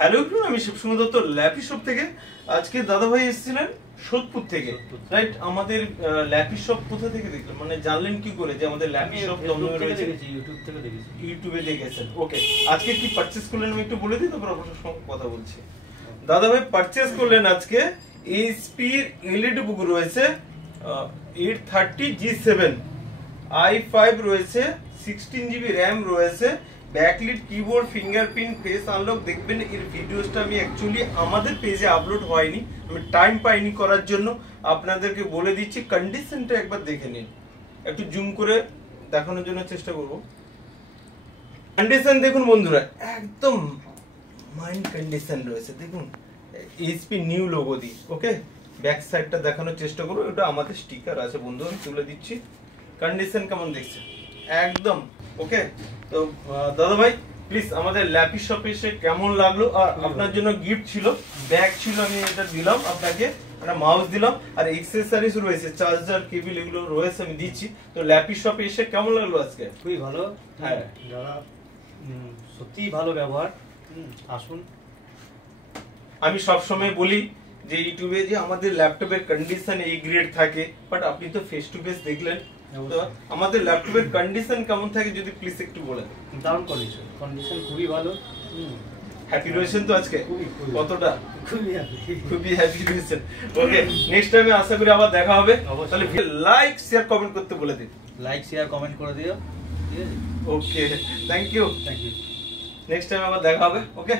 Hello everyone, আমি Shibsundar Dutta lappy shop থেকে। আজকে দাদা ভাই এসেছিলেন সোদপুর থেকে, রাইট? আমাদের ল্যাপি শপ কোথা থেকে দেখলেন, মানে জানলেন কি করে যে আমাদের ল্যাপি শপ দমদমে রয়েছে? ইউটিউব থেকে দেখেছি। ইউটিউবে দেখেছেন, ওকে। আজকে কি পারচেজ করলেন আমি একটু বলে দিই, তারপর আপনার সঙ্গে কথা বলছি। দাদা ভাই পারচেজ করলেন আজকে এইচপি এর এলইডি বুক রয়েছে 830 G7, i5 রয়েছে, 16 GB র্যাম রয়েছে, backlit keyboard, fingerprint, face unlock. দেখবেন এর ভিডিওসটা আমি অ্যাকচুয়ালি আমাদের পেজে আপলোড হয়নি, আমি টাইম পাইনি করার জন্য। আপনাদেরকে বলে দিচ্ছি, কন্ডিশনটা একবার দেখে নিন, একটু জুম করে দেখানোর জন্য চেষ্টা করব। কন্ডিশন দেখুন বন্ধুরা, একদম মাইন্ড কন্ডিশন রয়েছে। দেখুন এইচপি নিউ লোগো দি, ওকে। ব্যাক সাইডটা দেখানোর চেষ্টা করব, ওটা আমাদের স্টিকার আছে বন্ধু, আমি তুলে দিচ্ছি। কন্ডিশন কেমন দেখছেন? একদম ওকে। তো দাদা ভাই প্লিজ আমাদের ল্যাপি শপে এসে কেমন লাগলো? আর আপনার জন্য গিফট ছিল, ব্যাগ ছিল, আমি এটা দিলাম আপনাকে, একটা মাউস দিলাম, আর এক্সেসরিজ রয়েছে, চার্জার, কেবল, এগুলো রয়েছে, আমি দিচ্ছি। তো ল্যাপি শপে এসে কেমন লাগলো আজকে? খুবই ভালো। হ্যাঁ, যারা সত্যি ভালো ব্যবহার, আসুন। আমি সব সময় বলি যে ইউটিউবে যে আমাদের ল্যাপটপের কন্ডিশন এই গ্রেড থাকে, বাট আপনি তো ফেস টু ফেস দেখলেন, তো আমাদের ল্যাপটপের কন্ডিশন কেমন থাকে যদি প্লিজ একটু বলেন। দারুণ কন্ডিশন খুবই ভালো। হ্যাপি রয়েছেন তো আজকে? কতটা? খুবই হ্যাপি রয়েছেন। ওকে, নেক্সট টাইমে আশা করি আবার দেখা হবে। তাহলে লাইক শেয়ার কমেন্ট করতে বলে দিন। লাইক শেয়ার কমেন্ট করে দিও, ঠিক আছে? Okay, thank you. Thank you. Next time আবার দেখা হবে, ওকে।